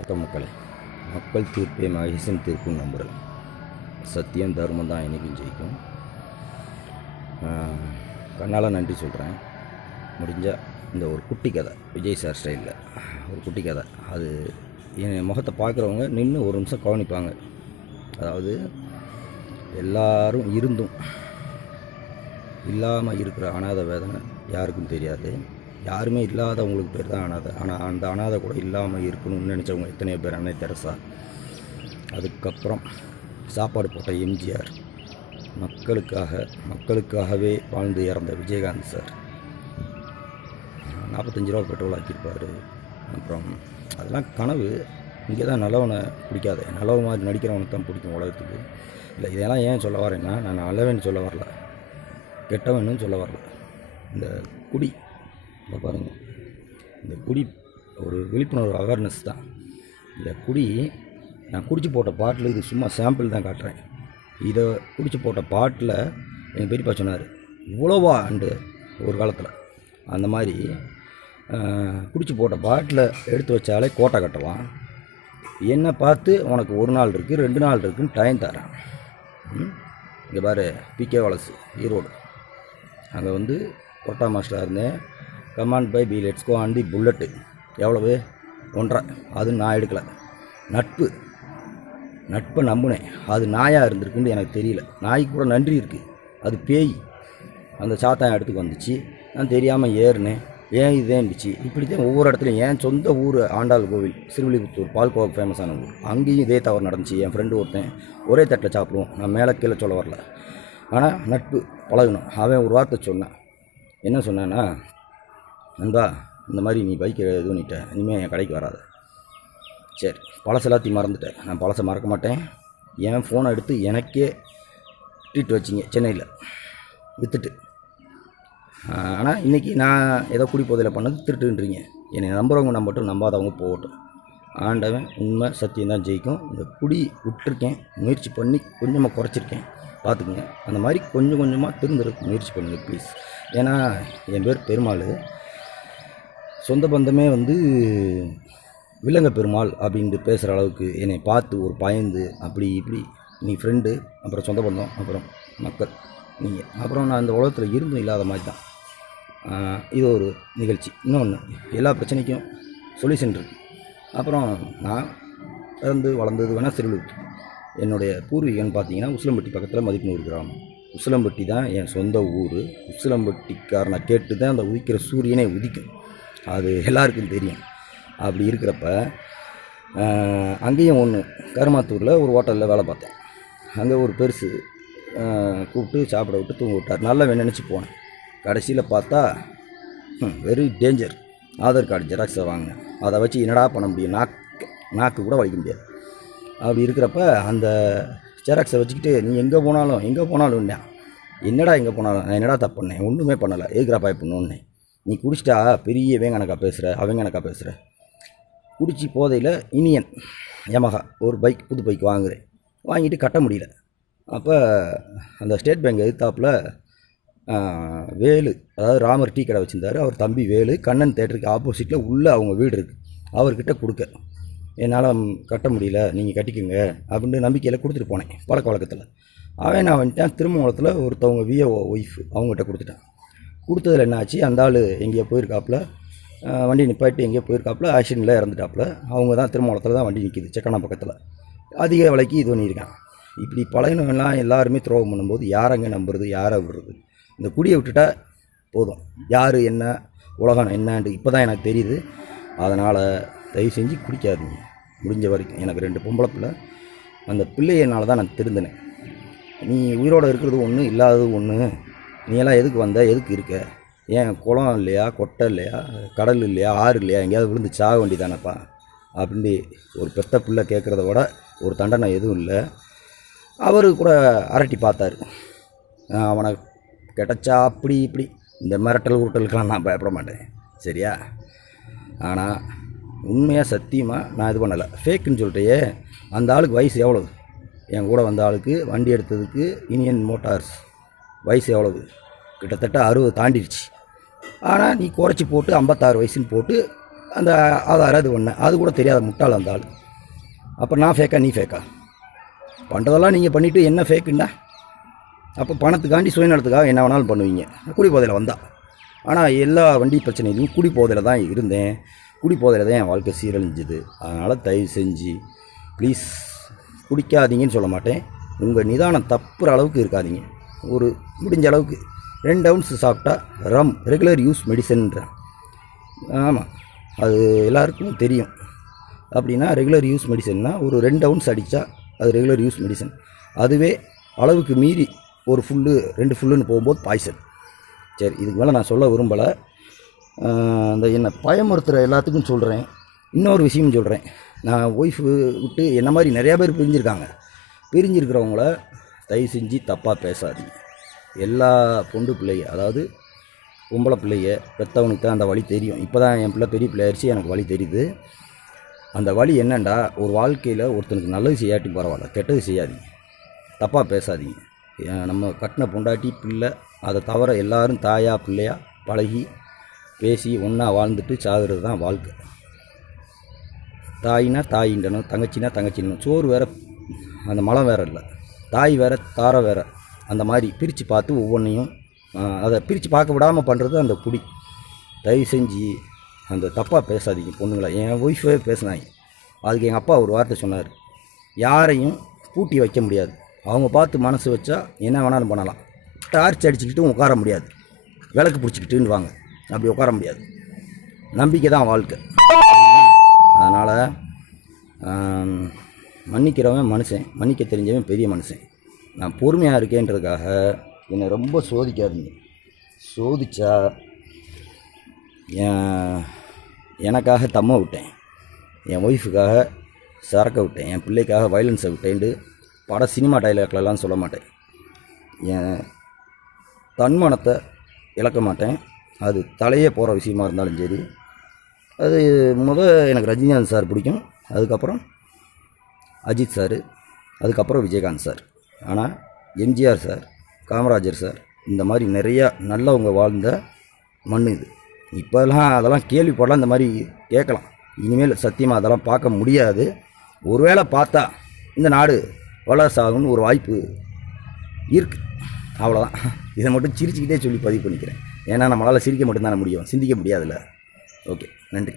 வணக்கம் மக்களே. மக்கள் தீர்ப்பே மகேசன் தீர்ப்புன்னு நம்புகிறேன். சத்தியம் தர்மம் தான் என்றைக்கும் ஜெயிக்கும். கண்ணால் நன்றி சொல்கிறேன். முடிஞ்சால் இந்த ஒரு குட்டி கதை, விஜய் சார் ஸ்டைலில் ஒரு குட்டி கதை, அது என் முகத்தை பார்க்குறவங்க நின்று ஒரு நிமிஷம் கவனிப்பாங்க. அதாவது எல்லாரும் இருந்தும் இல்லாமல் இருக்கிற அனாதை வேதனை யாருக்கும் தெரியாது. யாருமே இல்லாதவங்களுக்கு பேர் தான் அனாதை. ஆனால் அந்த அனாதை கூட இல்லாமல் இருக்கணும்னு நினச்சவங்க எத்தனையோ பேர். அன்னை தெரசா, அதுக்கப்புறம் சாப்பாடு போட்ட எம்ஜிஆர், மக்களுக்காகவே வாழ்ந்து இறந்த விஜயகாந்த் சார், 45 ரூபா பெட்ரோல் ஆக்கியிருப்பார். அப்புறம் அதெல்லாம் கனவு. இங்கே தான் நல்லவனை பிடிக்காது, நல்லவன் மாதிரி நடிக்கிறவனுக்கு தான் பிடிக்கும் உலகத்துக்கு. இல்லை, இதெல்லாம் ஏன் சொல்ல வரேன்னா, நான் நல்லவன்னு சொல்ல வரல, கெட்டவன்னு சொல்ல வரல. இந்த குடி பாருங்கள், இந்த குடி ஒரு விழிப்புணர்வு அவேர்னஸ் தான். இந்த குடி நான் குடிச்சு போட்ட பாட்டில், இது சும்மா சாம்பிள் தான் காட்டுறேன். இதை குடிச்சு போட்ட பாட்டில் எங்கள் பெரியப்பா சொன்னார், இவ்வளோவா அண்டு ஒரு காலத்தில். அந்த மாதிரி குடிச்சு போட்ட பாட்டில் எடுத்து வச்சாலே கோட்டை கட்டலாம். என்னை பார்த்து உனக்கு 1 நாள் இருக்குது 2 நாள் இருக்குதுன்னு டைம் தரேன். இங்கே பாரு, பிகே வலசு, ஈரோடு. அங்கே வந்து கொட்டா மாஸ்டராக இருந்தேன். Command by B let's go on the bullet. எவ்வளவு? 1.5. அது நான் எடுக்கலை. நட்பை நம்பினேன். அது நாயாக இருந்திருக்குன்னு எனக்கு தெரியல. நாய்க்கு கூட நன்றி இருக்குது, அது பேய். அந்த சாத்தான் இடத்துக்கு வந்துச்சு, நான் தெரியாமல் ஏறினேன். ஏன் இதேன்னுச்சு. இப்படி தான் ஒவ்வொரு இடத்துலையும். என் சொந்த ஊர் ஆண்டாள் கோவில், சிறுவில்லிபுத்தூர், பால்கோவா ஃபேமஸான ஊர். அங்கேயும் இதே தவறு நடந்துச்சு. என் ஃப்ரெண்டு ஒருத்தன் ஒரே தட்டில் சாப்பிடுவோம். நான் மேலே கீழே சொல்ல வரல, ஆனால் நட்பு பழகணும். அவன் ஒரு வார்த்தை சொன்னான். என்ன சொன்னான்னா, நண்பா, இந்த மாதிரி நீ பைக்கை இது பண்ணிட்ட, இனிமேல் என் கடைக்கு வராது. சரி, பழசெல்லாத்தையும் மறந்துட்டேன். நான் பழசை மறக்க மாட்டேன். என் ஃபோனை எடுத்து எனக்கே ட்ரீட் வச்சிங்க சென்னையில் விற்றுட்டு. ஆனால் இன்றைக்கி நான் ஏதோ குடி போதையில் பண்ணது திருட்டுன்றீங்க. என்னை நம்புகிறவங்க நம்பட்டும், நம்பாதவங்க போகட்டும். ஆண்டவன் உண்மை சத்தியம் தான் ஜெயிக்கும். இந்த குடி விட்டுருக்கேன், முயற்சி பண்ணி கொஞ்சமாக குறைச்சிருக்கேன், பார்த்துக்குங்க. அந்த மாதிரி கொஞ்சம் கொஞ்சமாக திருந்துறதுக்கு முயற்சி பண்ணுங்கள் ப்ளீஸ். ஏன்னா என் பேர் பெருமாள். சொந்த பந்தமே வந்து வில்லங்க பெருமாள் அப்படின்ட்டு பேசுகிற அளவுக்கு என்னை பார்த்து ஒரு பயந்து அப்படி இப்படி. நீ ஃப்ரெண்டு, அப்புறம் சொந்த பந்தம், அப்புறம் மக்கள் நீங்கள், அப்புறம் நான் இந்த உலகத்தில் இருந்தும் இல்லாத மாதிரி தான். இது ஒரு நிகழ்ச்சி. இன்னொன்று, எல்லா பிரச்சனைக்கும் சொல்யூஷன் இருக்குது. அப்புறம் நான் பிறந்து வளர்ந்தது வேணால் சிறுவில்லிபுத்தூர். என்னுடைய பூர்வீகம்னு பார்த்தீங்கன்னா உசிலம்பட்டி பக்கத்தில் மதிப்புனூர் கிராமம். உசிலம்பட்டி தான் என் சொந்த ஊர். உசிலம்பட்டிக்காரனை கேட்டு தான் அந்த உதிக்கிற சூரியனே உதிக்கும், அது எல்லாருக்கும் தெரியும். அப்படி இருக்கிறப்ப அங்கேயும் ஒன்று, கருமாத்தூரில் ஒரு ஹோட்டலில் வேலை பார்த்தேன். அங்கே ஒரு பெருசு கூப்பிட்டு சாப்பிட விட்டு தூங்க விட்டார். நல்லா நினச்சி போனேன். கடைசியில் பார்த்தா வெரி டேஞ்சர். ஆதார் கார்டு ஜெராக்ஸை வாங்கினேன். அதை வச்சு என்னடா பண்ண முடியும்? நாக்கு கூட வலிக்க முடியாது. அப்படி இருக்கிறப்ப அந்த ஜெராக்ஸை வச்சுக்கிட்டு நீ எங்கே போனாலும் என்னடா எங்கே போனாலும் நான் என்னடா தப்பு பண்ணேன்? ஒன்றுமே பண்ணலை. ஏக்ரா பாய் பண்ணுன்னே. நீ குடிச்சிட்டா பெரிய வேங்கனக்கா பேசுகிற, அவங்கனக்கா பேசுகிற. குடிச்சி போதையில் இனியன் யமஹா ஒரு பைக், புது பைக் வாங்கிட்டு கட்ட முடியல. அப்போ அந்த ஸ்டேட் பேங்க் எதிர்த்தாப்பில் வேலு, அதாவது ராமர் டீ கடை வச்சுருந்தார். அவர் தம்பி வேலு, கண்ணன் தேட்டருக்கு ஆப்போசிட்டில் உள்ளே அவங்க வீடு இருக்குது. அவர்கிட்ட கொடுக்க என்னால் கட்ட முடியல, நீங்கள் கட்டிக்கோங்க அப்படின்னு நம்பிக்கையில் கொடுத்துட்டு போனேன். பழக்க வழக்கத்தில் அவன் நான் வந்துட்டேன். திருமணத்தில் ஒருத்தவங்க விஏஓ ஒய்ஃப், அவங்ககிட்ட கொடுத்துட்டேன். கொடுத்ததில் என்ன ஆச்சு, அந்த ஆள் எங்கேயோ போயிருக்காப்புல, வண்டி நிப்பாட்டி எங்கேயோ போயிருக்காப்புல, ஆக்சிடெண்ட்டில் இறந்துட்டாப்புல. அவங்க தான் திருமணத்தில் தான் வண்டி நிற்கிது, செக்கனா பக்கத்தில். அதிக விலைக்கு இது பண்ணியிருக்கான். இப்படி பழகினவெல்லாம் எல்லாருமே துரோகம் பண்ணும்போது யாரங்க நம்புறது, யாரை விடுறது? இந்த குடியை விட்டுட்டா போதும். யார் என்ன உலகம் என்னன்ட்டு இப்போ தான் எனக்கு தெரியுது. அதனால் தயவு செஞ்சு குடிக்காதீங்க முடிஞ்ச வரைக்கும். எனக்கு 2 பொம்பளை பிள்ளை. அந்த பிள்ளையினால தான் நான் திருந்தினேன். நீ உயிரோடு இருக்கிறது ஒன்று, இல்லாதது ஒன்று. நீ எல்லாம் எதுக்கு வந்த, எதுக்கு இருக்க? ஏன் குளம் இல்லையா, கொட்டை இல்லையா, கடல் இல்லையா, ஆறு இல்லையா, எங்கேயாவது விழுந்து சாக வேண்டி தானேப்பா அப்படி ஒரு பெத்த பிள்ளை கேட்குறத விட ஒரு தண்டனை எதுவும் இல்லை. அவர் கூட அரட்டி பார்த்தாரு. அவனை கிடச்சா அப்படி இப்படி. இந்த மிரட்டல் உருட்டலுக்கெல்லாம் நான் பயப்பட மாட்டேன், சரியா? ஆனால் உண்மையாக சத்தியமாக நான் இது பண்ணலை. ஃபேக்குன்னு சொல்லிட்டே. அந்த ஆளுக்கு வயசு எவ்வளவு? என் கூட வந்த ஆளுக்கு வண்டி எடுத்ததுக்கு இனியன் மோட்டார்ஸ் வயசு எவ்வளவு? கிட்டத்தட்ட 60 தாண்டிடுச்சு. ஆனால் நீ குறைச்சி போட்டு 56 வயசுன்னு போட்டு அந்த ஆதாரம் அது ஒன்று, அது கூட தெரியாத முட்டாள் அந்த ஆள். அப்போ நான் ஃபேக்கா நீ ஃபேக்கா? பண்ணுறதெல்லாம் நீங்கள் பண்ணிவிட்டு என்ன ஃபேக்குண்டா? அப்போ பணத்துக்காண்டி சுயநலத்துக்காக என்ன வேணாலும் பண்ணுவீங்க குடிபோதையில் வந்தால். ஆனால் எல்லா வண்டி பிரச்சனையிலையும் குடிபோதையில் தான் இருந்தேன். குடிபோதையில் தான் என் வாழ்க்கை சீரழிஞ்சுது. அதனால் தயவு செஞ்சு ப்ளீஸ் குடிக்காதீங்கன்னு சொல்ல மாட்டேன். உங்கள் நிதானம் தப்புற அளவுக்கு இருக்காதீங்க. ஒரு முடிஞ்ச அளவுக்கு 2 ounce சாப்பிட்டா ரம் ரெகுலர் யூஸ் மெடிசன்ன்றேன். ஆமாம், அது எல்லாருக்கும் தெரியும். அப்படின்னா ரெகுலர் யூஸ் மெடிசன்னா ஒரு 2 ounce அடித்தா அது ரெகுலர் யூஸ் மெடிசன். அதுவே அளவுக்கு மீறி ஒரு ஃபுல்லு 2 ஃபுல்லுன்னு போகும்போது பாய்சன். சரி, இதுக்கு மேலே நான் சொல்ல விரும்பலை. அந்த என்னை பயமுறுத்துகிற எல்லாத்துக்கும் சொல்கிறேன். இன்னொரு விஷயம் சொல்கிறேன். நான் ஒய்ஃபு விட்டு என்ன மாதிரி நிறையா பேர் பிரிஞ்சிருக்காங்க. பிரிஞ்சிருக்கிறவங்கள தயவு செஞ்சு தப்பாக பேசாதீங்க. எல்லா பொண்டு பிள்ளைங்க, அதாவது பொம்பளை பிள்ளைங்க பெற்றவனுக்கு தான் அந்த வழி தெரியும். இப்போ தான் என் பிள்ளை பெரிய பிள்ளையாயிருச்சு, எனக்கு வழி தெரியுது. அந்த வழி என்னண்டா, ஒரு வாழ்க்கையில் ஒருத்தனுக்கு நல்லது செய்யாட்டி பரவாயில்ல, கெட்டது செய்யாதீங்க, தப்பாக பேசாதீங்க. நம்ம கட்டின பொண்டாட்டி பிள்ளை அதை தவிர எல்லோரும் தாயா பிள்ளையா பழகி பேசி ஒன்றா வாழ்ந்துட்டு சாகுறது தான் வாழ்க்கை. தாயினா தாயின்றணும், தங்கச்சினா தங்கச்சின்னு. சோறு வேறு, அந்த மலம் வேறு இல்லை, தாய் வேறு தாரை வேறு. அந்த மாதிரி பிரித்து பார்த்து ஒவ்வொன்றையும் அதை பிரித்து பார்க்க விடாமல் பண்ணுறது அந்த குடி. தயவு செஞ்சு அந்த தப்பாக பேசாதீங்க பொண்ணுங்களை. என் ஒய்ஃபே பேசினாங்க. அதுக்கு எங்கள் அப்பா ஒரு வார்த்தை சொன்னார், யாரையும் பூட்டி வைக்க முடியாது, அவங்க பார்த்து மனசு வச்சா என்ன வேணாலும் பண்ணலாம். டார்ச் அடிச்சுக்கிட்டும் உட்கார முடியாது, விளக்கு பிடிச்சிக்கிட்டுன்னு வாங்க, அப்படி உட்கார முடியாது. நம்பிக்கை தான் வாழ்க்கை. அதனால் மன்னிக்கிறவன் மனுஷன், மன்னிக்க தெரிஞ்சவன் பெரிய மனுஷன். நான் பொறுமையாக இருக்கேன்றதுக்காக என்னை ரொம்ப சோதிக்காதீங்க. சோதிச்சா எனக்காக தம்மை விட்டேன், என் ஒய்ஃபுக்காக சரக்கை விட்டேன், என் பிள்ளைக்காக வயலன்ஸை விட்டேன்ட்டு சினிமா டைலாக்லலாம் சொல்ல மாட்டேன். என் தன்மானத்தை இழக்க மாட்டேன். அது தலையே போகிற விஷயமா இருந்தாலும் சரி. அது எனக்கு ரஜினிகாந்த் சார் பிடிக்கும், அதுக்கப்புறம் அஜித் சார், அதுக்கப்புறம் விஜயகாந்த் சார். ஆனால் எம்ஜிஆர் சார், காமராஜர் சார், இந்த மாதிரி நிறையா நல்லவங்க வாழ்ந்த மண் இது. இப்போலாம் அதெல்லாம் கேள்விப்படலாம், இந்த மாதிரி கேட்கலாம். இனிமேல் சத்தியமாக அதெல்லாம் பார்க்க முடியாது. ஒருவேளை பார்த்தா இந்த நாடு வளர்ச்சாகும்னு ஒரு வாய்ப்பு இருக்குது. அவ்வளோதான். இதை மட்டும் சிரிச்சுக்கிட்டே சொல்லி பதிவு பண்ணிக்கிறேன். ஏன்னா நம்மளால் சிரிக்க மட்டும்தானே முடியும், சிந்திக்க முடியாதுல்ல. ஓகே, நன்றி.